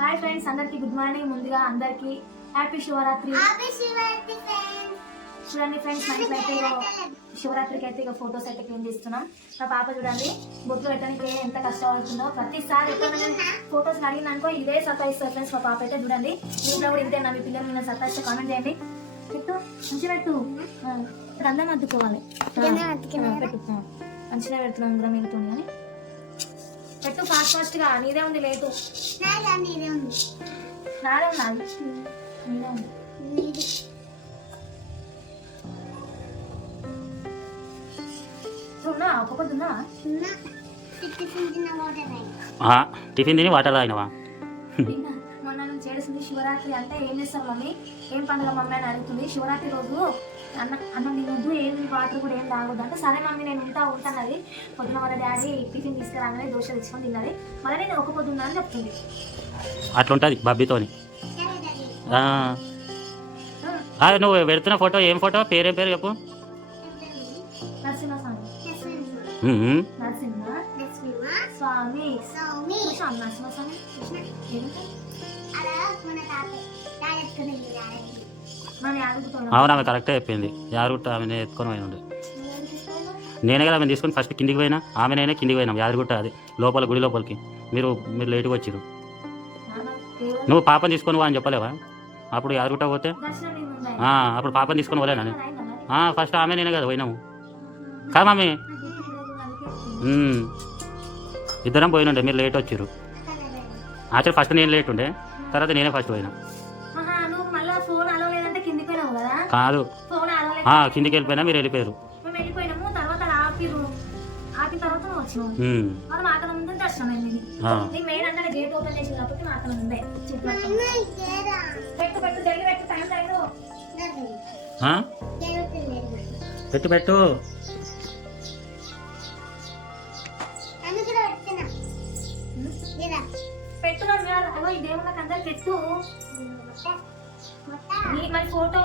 Hi friends, అందరికి good morning. ముందుగా అందరికి హ్యాపీ శివరాత్రి. చూడండి ఫ్రెండ్స్, మా ఇంట్లో అయితే శివరాత్రికి అయితే ఇక ఫొటోస్ అయితే క్లీన్ చేస్తున్నాం. మా పాప చూడండి బొట్లు పెట్టడానికి ఎంత కష్టపడుతుందో. ప్రతిసారి ఎప్పుడైనా ఫొటోస్ అడిగినానుకో ఇదే సతాయిస్తారు ఫ్రెండ్స్. మా పాప అయితే చూడండి, ఇంట్లో కూడా ఇంతేనా మీ పిల్లలు మీద సతాయిస్తే కామెంట్ చేయండి. పెట్టు మంచిగా పెట్టు, అందరం అద్దుకోవాలి. పెట్టు మంచిగా పెడుతున్నాం అందరం వెళ్తుంది అని పెట్టు. ఫాస్ట్ గా. నీదే ఉంది లేటు. నాదే ఉంది. నీదే ఉంది. టిఫిన్ తిని వాటర్ తాగినవా? మొన్న నుంచి ఏడుస్తుంది. శివరాత్రి అంటే ఏం చేస్తాం మమ్మీ, ఏం పండుగ మమ్మీ అని అడుగుతుంది. శివరాత్రి రోజు అన్నం తినొద్దు, ఏం వాటర్ కూడా ఏం తాగొద్దు అంటే సరే మమ్మీ నేను ఉంటాను. అది పొద్దున వాళ్ళ డాడీ టిఫిన్ తీసుకురాగానే దోశ తెచ్చుకొని తిన్నది. మళ్ళీ నేను ఒక పొద్దున్నా అని చెప్తుంది. అట్లుంటుంది బబ్బీతోని. నువ్వు పెడుతున్న ఫోటో ఏం ఫోటో? పేరేం పేరు చెప్పు. నరసింహస్వామి. అవును, ఆమె కరెక్టే చెప్పింది. యాదగిరిగుట్ట ఆమె ఎత్తుకొని పోయినండి. నేనే కదా ఆమె తీసుకొని ఫస్ట్ కిందికి పోయినా, ఆమె నేనే కిందికి పోయినాం. యాదగిరిగుట్ట అది లోపల, గుడి లోపలికి. మీరు లేటుగా వచ్చిరు. నువ్వు పాపని తీసుకొని పో అని చెప్పలేవా? అప్పుడు యాదగిరిగుట్ట పోతే అప్పుడు పాపని తీసుకొని పోలేనా? ఫస్ట్ ఆమె నేనే కదా పోయినాము కదా మమ్మీ. ఇద్దరం పోయినుండే, మీరు లేట్ వచ్చిర్రు. యాక్చువల్ ఫస్ట్ నేను లేట్ ఉండే, తర్వాత నేనే ఫస్ట్ పోయినా. కాదు, కిందికి వెళ్ళిపోయినా మీరు వెళ్ళిపోయారు. పెట్టు పెట్టు. మరి ఫోటో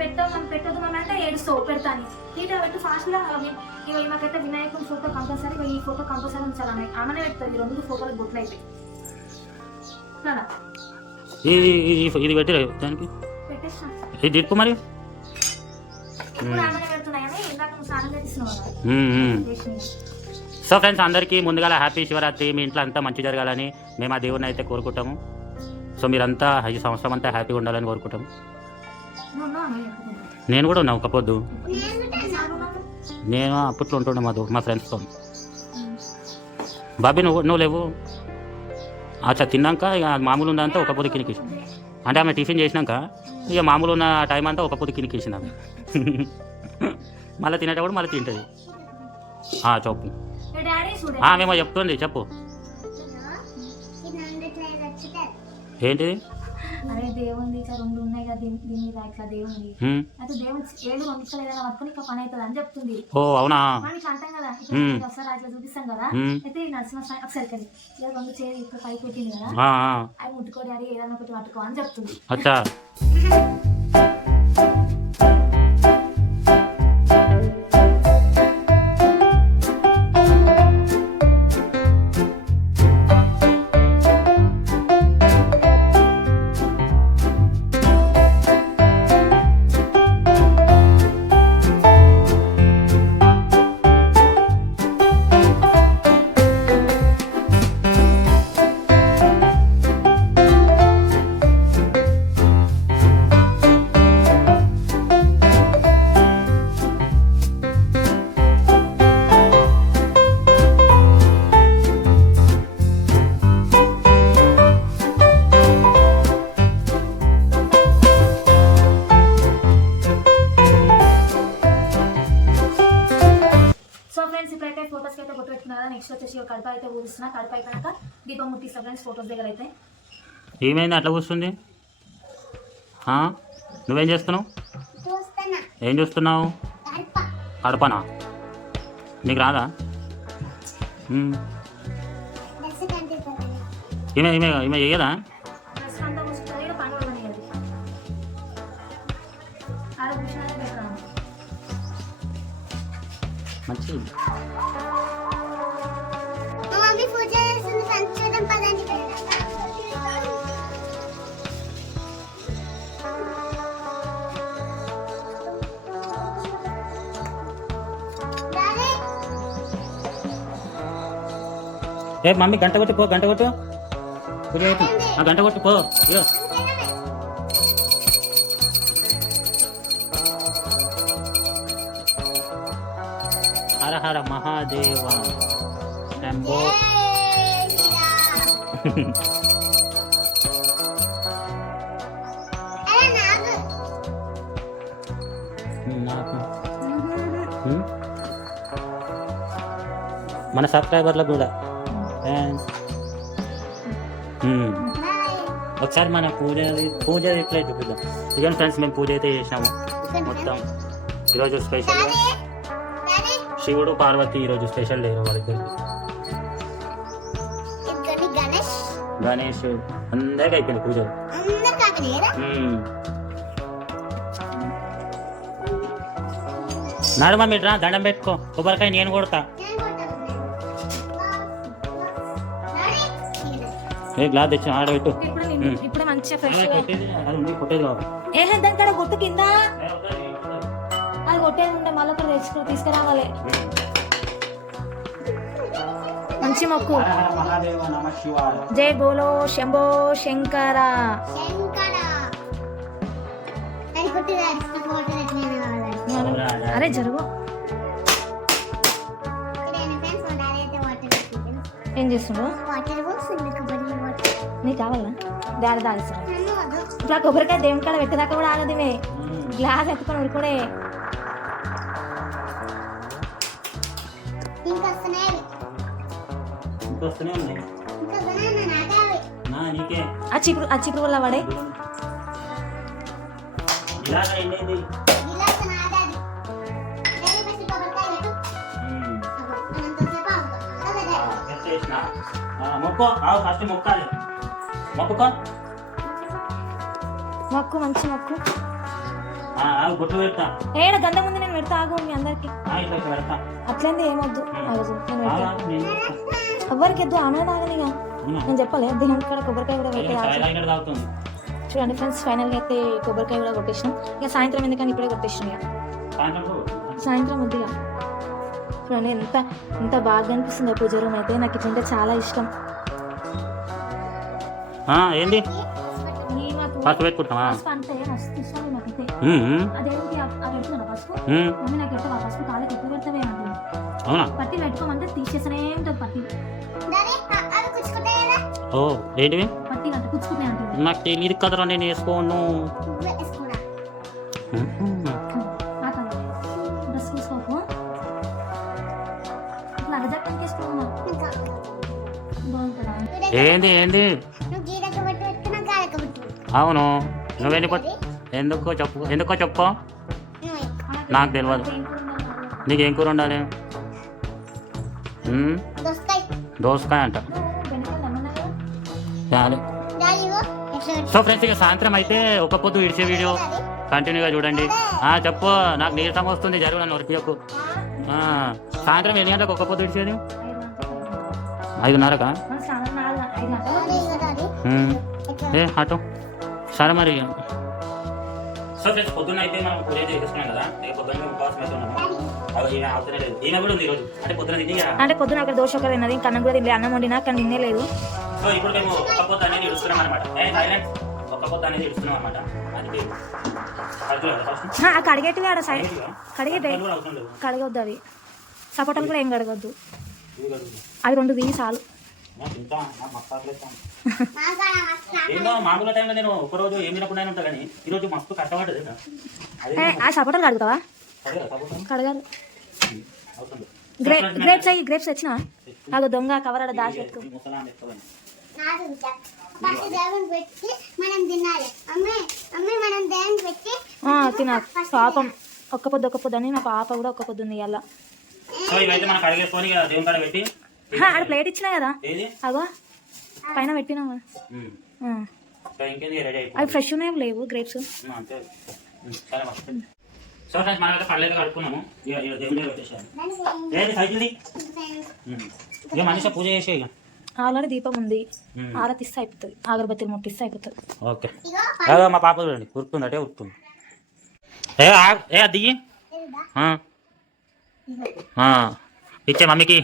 పెట్టొద్దు మమ్మీ అంటే ఏడుస్తావు. పెడతాను నీట్గా పెట్టు ఫాస్ట్ గా. మాకైతే వినాయకుడి ఫోటో కంపల్సరీ, ఈ ఫోటో కంపల్సరీ ఉంచాలి. ఆమెనే పెడుతుంది. రెండు ఫోటోలు బొట్లు అయితే ఇది పెట్టి దానికి పెట్టేస్తాను. ఇది దిప్పు మరి. ఆమెనే పెడుతున్నాయని ఇందాక నువ్వు స్నానం చేస్తున్నావు. సో ఫ్రెండ్స్, అందరికీ ముందుగా హ్యాపీ శివరాత్రి. మీ ఇంట్లో అంతా మంచి జరగాలని మేము ఆ దేవుడిని అయితే కోరుకుంటాము. సో మీరంతా ఈ సంవత్సరం అంతా హ్యాపీగా ఉండాలని కోరుకుంటాము. నేను కూడా ఉన్నా ఒక పొద్దు. నేను అప్పట్లో ఉంటుండే మా ఫ్రెండ్స్తో. బాబీ నువ్వు లేవు. అచ్చా, తిన్నాక ఇక మామూలు ఉందంతా ఒక పొద్దు కినికి. అంటే ఆమె టిఫిన్ చేసినాక ఇక మామూలు ఉన్న టైం అంతా ఒక పొద్దు కినికేసింది ఆమె. మళ్ళీ తినేటప్పుడు మళ్ళీ తింటుంది. చెప్పు. మేము చెప్తుంది, చెప్పు. ఏంటిది? అరే దేవుంది ఇట్లా రెండు ఉన్నాయి కదా, దీని మీద ఇట్లా దేవుంది అయితే దేవుడు ఏడు పంపించలేదని పట్టుకుని ఇక పని అవుతుంది అని చెప్తుంది. ఓ అవునా? మనం ఇట్లా అంటాం కదా, ఒకసారి అట్లా చూపిస్తాం కదా. అయితే నరసింహస్వామి ఒకసారి కదా రెండు చేరి ఇక్కడ పైకి పెట్టింది కదా, అవి ముట్టుకోడి అది ఏదైనా ఒకటి పట్టుకో అని చెప్తుంది. ఫోటోస్కి అయితే బొట్టు పెట్టుకున్నా. నెక్స్ట్ వచ్చేసి కడప అయితే ఊదిస్తున్నా. కడప అయిపోయాక దీపం ముట్టిస్తా ఫ్రెండ్స్ ఫోటోస్ దగ్గర అయితే. ఏమైంది అట్లా కూర్చుంది? నువ్వేం చేస్తున్నావు? ఏం చూస్తున్నావు? కడపనా? నీకు రాదా? ఈమె చేయదా? మంచిది. ఏ మమ్మీ గంట కొట్టి పో, గంట కొట్టు. పూజ అవుతుంది. ఆ గంట కొట్టి పో. ఇగో హర హర మహాదేవ శంభో. నాకు మన సబ్స్క్రైబర్లకు కూడా ఒకసారి మన పూజ ఎట్లా చూపిద్దాం. ఇదండి ఫ్రెండ్స్, మేము పూజ అయితే చేసినాము మొత్తం. ఈరోజు స్పెషల్ శివుడు పార్వతి ఈరోజు స్పెషల్ డే వాళ్ళిద్దరికి. గణేష్ అందరికి అయిపోయింది పూజలు. నాడు మమ్మీ రా దండం పెట్టుకో, కొబ్బరికాయ నేను కొడతా. ఏ గ్లాస్ తెచ్చి ఆడబెట్టు. ఇప్పుడు మంచిగా ఫ్రెష్ కొట్టేది దాని కాడ గుట్టు కింద అది కొట్టేది ఉంటే మళ్ళీ ఒకటి తీసుకురావాలి. మంచి మొక్కు. జై బోలో శంభో శంకర. అరే జరుగు. ఏం చేస్తున్నావు? నీకు కావాలా? దారి దారిస్తాను. ఇప్పుడు కొబ్బరికాయ దేవుని కాడ పెట్టేదాకా కూడా ఆగదివే. గ్లాస్ ఎత్తుకొని ఉరుకుడే. ఆ చిక్కుడు వల్ల పడే. మొక్కు ఫస్ట్ మొక్కాలి. మొక్కుకో. మొక్కు మంచి మొక్కు. గుట్టు పెడతా. ఏడ గంట ముందు నేను పెడతా. ఆగు మీ అందరికి. అట్లయింది ఏమొద్దు. ఎవరికి వద్దు. ఆమె తాగనిగా నేను చెప్పలే. దేవుని కాడ కొబ్బరికాయ కూడా పెట్టే. చూడండి ఫ్రెండ్స్, ఫైనల్గా అయితే కొబ్బరికాయ కూడా కొట్టేసినాం. ఇక సాయంత్రం ఎందుకని ఇప్పుడే కొట్టేసినాం. ఇక సాయంత్రం వద్దుగా. చూడండి ఎంత బాగా అనిపిస్తుంది పూజ రూమ్ అయితే. నాకు ఇట్లంటే చాలా ఇష్టం. ఏంది పసుపు పెట్టుకుంటామా? అంటే మస్తు ఇష్టం నాకైతే. అదేంటి పెడుతున్నా పసుపు. మమ్మీ నాకు ఎట్లా పసుపు కాళ్ళకి ఎక్కువ పెడతావే అంటే పట్టి పెట్టుకోమంటే తీసేసనే ఉంటుంది పట్టి. ఓ ఏంటివి పట్టి అంటే కూర్చుకుంటాయి అంటే నాకు తెలియదు కదరా, నేను వేసుకోను. డ్రెస్ తీసుకోకు. లగజాక్ తీసుకున్నా బాగుంటుందా? ఏంది ఏంది? అవును, ఎందుకో చెప్పు. నాకు తెలియదు. నీకేం కూర ఉండాలి? దోసకాయ అంట. సో ఫ్రెండ్స్, ఇక సాయంత్రం అయితే ఒక పొద్దు ఇడిచే వీడియో కంటిన్యూగా చూడండి. చెప్పు, నాకు నీరసం వస్తుంది. జరుగు నన్ను ఒరిపియకు. సాయంత్రం ఎన్ని గంటలకు ఒక పొద్దు ఇడిచేది? 5:30కా? ఆటో సరే మరి. సో ఫ్రెండ్స్, పొద్దున్న అయితే మనం పూజ చేసుకున్నాం కదా. పొద్దున్న ఉపవాసం అయితే ఉన్నాము. ఈమె కూడా ఉంది ఈరోజు. అంటే పొద్దున అక్కడ దోశ ఒకటి తిన్నది. కన్నం కూడా తినలేదు. అన్నం వండినా కానీ తినలేదు. సో ఇప్పుడు మేము ఒక్క పొద్దు అనేది ఇడుస్తున్నాం అనమాట. ఒక్క పొద్దు అనేది ఇడుస్తున్నాం అనమాట. కడిగేటివి ఆడ సైడ్ కడగొద్దు. అవి సపోటాలు కూడా ఏం కడగొద్దు. అవి 2 తీసి చాలు. ఏదో మామూలు టైంలో నేను ఒకరోజు ఏం తినకుండా ఉంటా కానీ ఈరోజు మస్తు కష్టపడ్డది. ఆ సపోటాలు కడుగుతావా? కడగాలి. గ్రేప్స్ వచ్చినా నాకు దొంగ కవర్ ఆడ దాచి పెట్టుకో. తినా పాపం. ఒక్క పొద్దు అని నా పాప కూడా ఒక్క పొద్దు ఉంది. ఇవాళ ఆడ ప్లేట్ ఇచ్చినా కదా, అగో పైన పెట్టినా. అవి ఫ్రెష్ ఉన్నాయి లేవు గ్రేప్స్. సో ఫ్రెండ్స్, మనమైతే పళ్ళు అయితే కడుక్కున్నాము. దేవుడి పెట్టేసాను. సైకిల్ది ఇక మనిషి పూజ చేసే. ఇక ఆల్రెడీ దీపం ఉంది. ఆరతిస్తే అయిపోతుంది. అగరబత్తిని ముట్టిస్తే అయిపోతుంది. ఓకే. మా పాప చూడండి ఉరుకుతుంది. అంటే ఉరుకుతుంది. దిగి ఇచ్చే మమ్మీకి.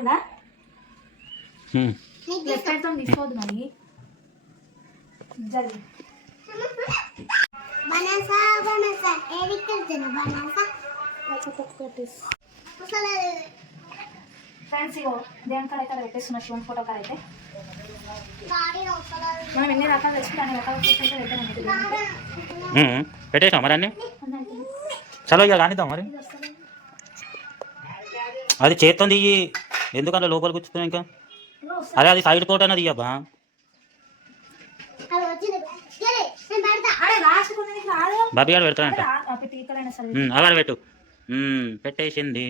కాలిందా హ్మ్. లెఫ్ట్ హ్యాండ్ తో తీసుకోవద్దు మరి జరిగి ఫ్రెండ్స్ ఇగో దేవుని కాడ అయితే పెట్టేస్తున్నా శివన్ ఫోటో కాడ అయితే మనం ఎన్ని రకాలు తెచ్చుకుంటే అన్ని రకాల పూసలతో పెట్టాను పెట్టేసాం మరి అన్నీ చలో ఇక కానిద్దాం మరి అది చేత్తో దియ్యి ఎందుకంటే లోపల కూర్చున్నాం ఇంకా అదే అది సైడ్ తోట అన్నది అబ్బా బాబీ గారు పెడతాడంట అలా పెట్టు పెట్టేసింది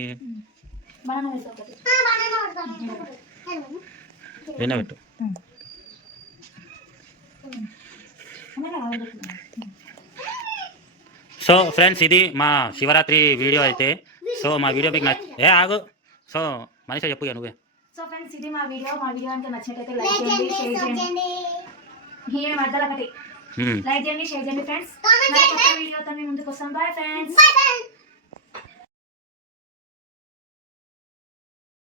ఎన్న పెట్టు సో ఫ్రెండ్స్ ఇది మా శివరాత్రి వీడియో అయితే సో మా వీడియో మీకు ఆగు సో మనీషా చెప్పు ఇక నువ్వే సో ఫ్రెండ్స్ ఇది మా వీడియో అంటే నచ్చినట్లయితే లైక్ చేయండి షేర్ చేయండి ఈ మధ్యలో ఒకటి లైక్ చేయండి షేర్ చేయండి ఫ్రెండ్స్ కొత్త వీడియోతో మీ ముందుకు వస్తాం బాయ్ ఫ్రెండ్స్